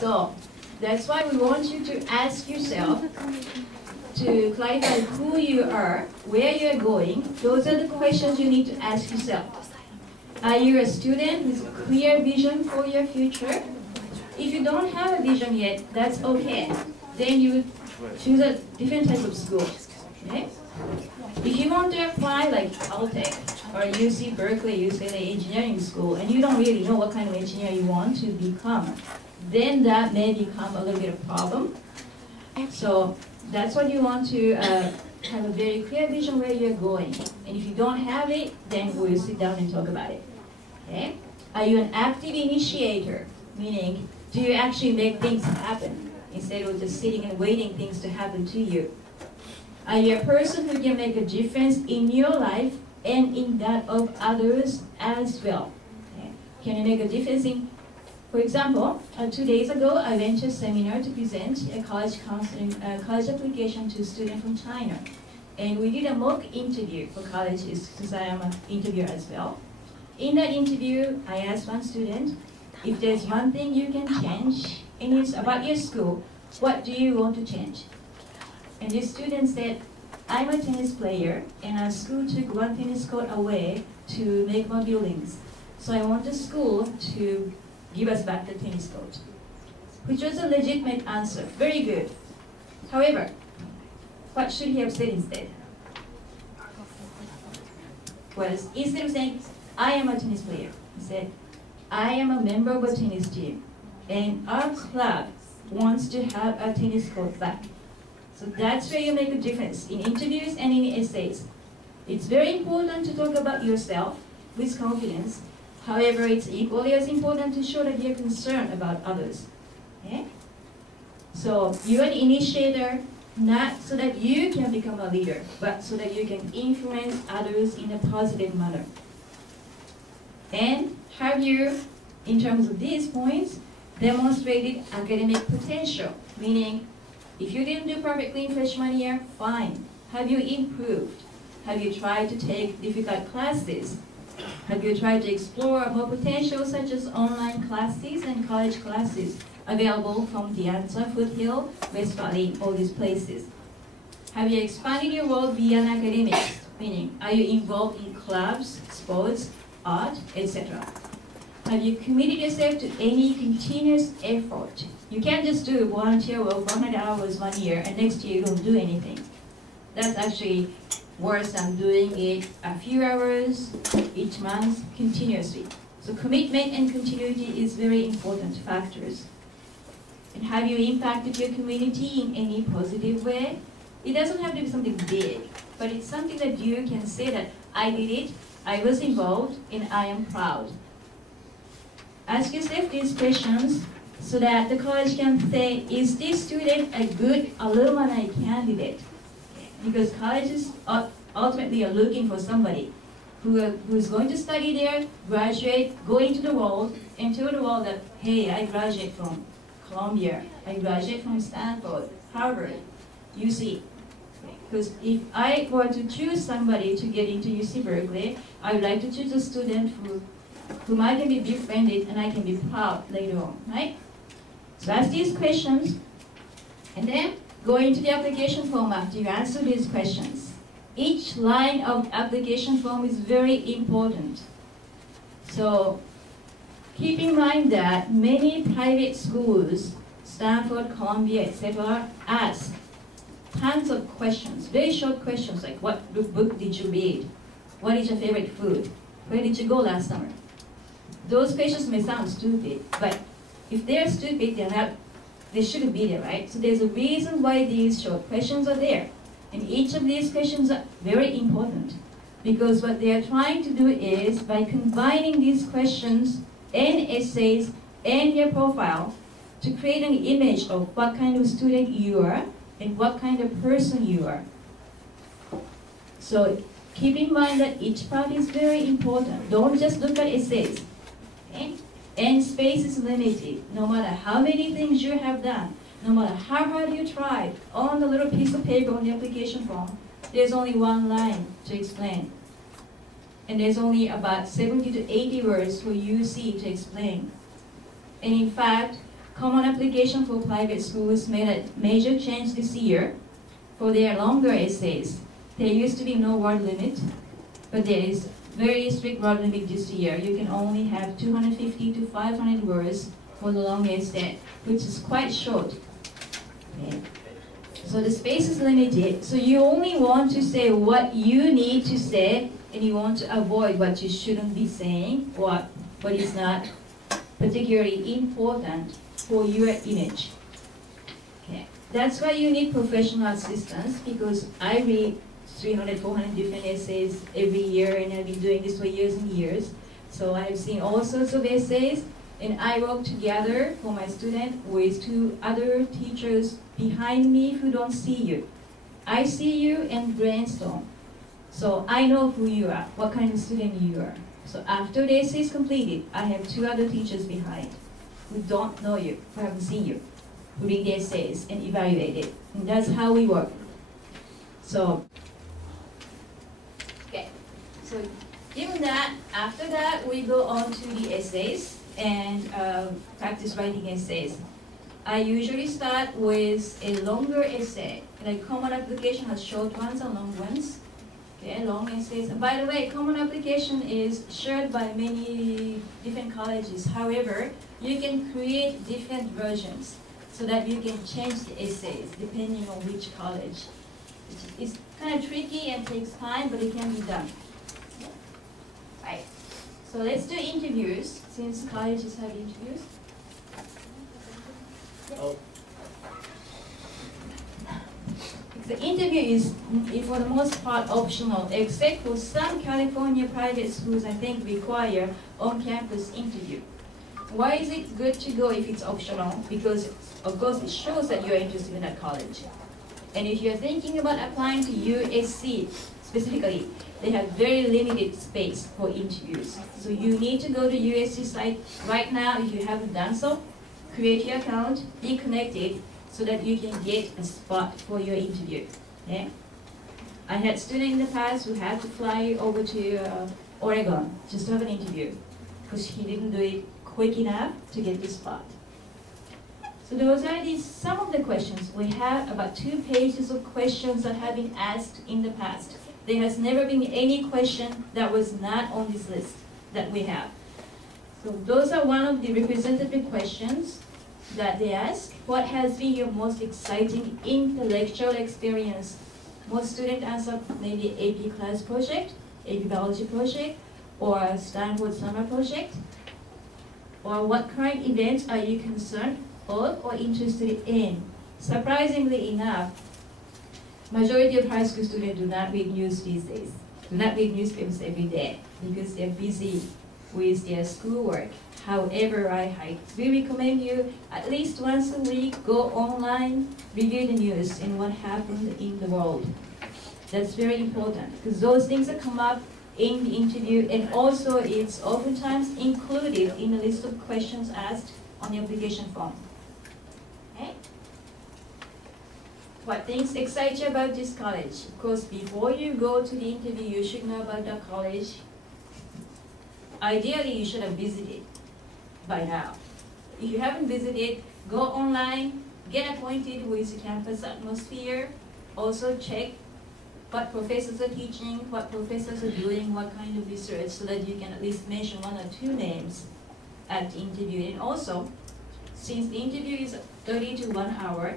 So that's why we want you to ask yourself to clarify who you are, where you are going. Those are the questions you need to ask yourself. Are you a student with a clear vision for your future? If you don't have a vision yet, that's okay. Then you choose a different type of school. Okay? If you want to apply like Caltech or UC Berkeley, UCLA Engineering School, and you don't really know what kind of engineer you want to become, then that may become a little bit of a problem. So that's what you want to have a very clear vision where you're going. And if you don't have it, then we'll sit down and talk about it. Okay? Are you an active initiator? Meaning, do you actually make things happen instead of just sitting and waiting things to happen to you? Are you a person who can make a difference in your life and in that of others as well? Okay. Can you make a difference in, for example, 2 days ago I went to a seminar to present a college counseling, college application to a student from China. And we did a mock interview for colleges because I am an interviewer as well. In that interview, I asked one student, if there's one thing you can change and it's about your school, what do you want to change? And this student said, I'm a tennis player and our school took one tennis court away to make more buildings. So I want the school to give us back the tennis court. Which was a legitimate answer, very good. However, what should he have said instead? Was instead of saying, I am a tennis player, he said, I am a member of a tennis team and our club wants to have a tennis court back. So that's where you make a difference in interviews and in essays. It's very important to talk about yourself with confidence. However, it's equally as important to show that you're concerned about others. Okay? So you're an initiator, not so that you can become a leader, but so that you can influence others in a positive manner. And have you, in terms of these points, demonstrated academic potential, meaning if you didn't do perfectly in freshman year, fine. Have you improved? Have you tried to take difficult classes? Have you tried to explore more potential such as online classes and college classes available from De Anza, Foothill, West Valley, all these places? Have you expanded your world beyond academics? Meaning, are you involved in clubs, sports, art, etc.? Have you committed yourself to any continuous effort? You can't just do volunteer work 100 hours 1 year and next year you don't do anything. That's actually worse than doing it a few hours each month continuously. So commitment and continuity is very important factors. And have you impacted your community in any positive way? It doesn't have to be something big, but it's something that you can say that I did it, I was involved, and I am proud. Ask yourself these questions so that the college can say, is this student a good alumni candidate? Because colleges ultimately are looking for somebody who's going to study there, graduate, go into the world, and tell the world that, hey, I graduate from Columbia, I graduate from Stanford, Harvard, UC. Because if I were to choose somebody to get into UC Berkeley, I would like to choose a student whom I can be befriended and I can be proud later on, right? So ask these questions, and then go into the application form after you answer these questions. Each line of application form is very important. So keep in mind that many private schools, Stanford, Columbia, etc., ask tons of questions, very short questions like what book did you read? What is your favorite food? Where did you go last summer? Those questions may sound stupid, but if they're stupid, they shouldn't be there, right? So there's a reason why these short questions are there. And each of these questions are very important because what they are trying to do is by combining these questions and essays and your profile to create an image of what kind of student you are and what kind of person you are. So keep in mind that each part is very important. Don't just look at essays. Okay? And space is limited. No matter how many things you have done, no matter how hard you tried, on the little piece of paper on the application form, there's only one line to explain. And there's only about 70 to 80 words for UC to explain. And in fact, Common Application for Private Schools made a major change this year for their longer essays. There used to be no word limit, but there is very strict word limit this year. You can only have 250 to 500 words for the long essay, which is quite short. Okay. So the space is limited, so you only want to say what you need to say, and you want to avoid what you shouldn't be saying, or what is not particularly important for your image. Okay. That's why you need professional assistance, because I read 300, 400 different essays every year, and I've been doing this for years and years. So I've seen all sorts of essays, and I work together for my student with 2 other teachers behind me who don't see you. I see you and brainstorm. So I know who you are, what kind of student you are. So after the essay is completed, I have 2 other teachers behind who don't know you, who haven't seen you, who read the essays and evaluate it. And that's how we work. So, okay. So given that, after that, we go on to the essays and practice writing essays. I usually start with a longer essay. Like Common Application has short ones and long ones. Okay, long essays. And by the way, Common Application is shared by many different colleges. However, you can create different versions so that you can change the essays depending on which college. It's kind of tricky and takes time, but it can be done. Right. So let's do interviews, since colleges have interviews. Oh. The interview is, for the most part, optional, except for some California private schools, I think, require on-campus interview. Why is it good to go if it's optional? Because, of course, it shows that you're interested in that college. And if you're thinking about applying to USC, specifically, they have very limited space for interviews. So you need to go to USC site right now if you haven't done so. Create your account, be connected, so that you can get a spot for your interview. Okay? I had students in the past who had to fly over to Oregon just to have an interview because he didn't do it quick enough to get the spot. So those are some of the questions. We have about 2 pages of questions that have been asked in the past. There has never been any question that was not on this list that we have. So those are one of the representative questions that they ask. What has been your most exciting intellectual experience? Most students answer maybe AP class project, AP biology project, or a Stanford summer project. Or what current events are you concerned of or interested in? Surprisingly enough, majority of high school students do not read news these days, do not read newspapers every day because they're busy with their schoolwork. However, I really recommend you at least once a week go online, review the news and what happened in the world. That's very important because those things that come up in the interview, and also it's oftentimes included in the list of questions asked on the application form. Okay? What things excite you about this college? Of course, before you go to the interview, you should know about the college. Ideally, you should have visited by now. If you haven't visited, go online, get acquainted with the campus atmosphere, also check what professors are teaching, what professors are doing, what kind of research, so that you can at least mention 1 or 2 names at the interview. And also, since the interview is 30 to 1 hour,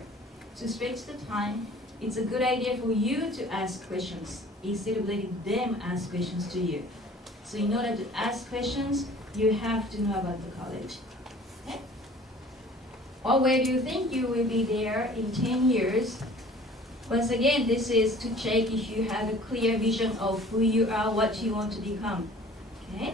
to stretch the time, it's a good idea for you to ask questions instead of letting them ask questions to you. So in order to ask questions, you have to know about the college. Okay? Or where do you think you will be there in 10 years? Once again, this is to check if you have a clear vision of who you are, what you want to become. Okay?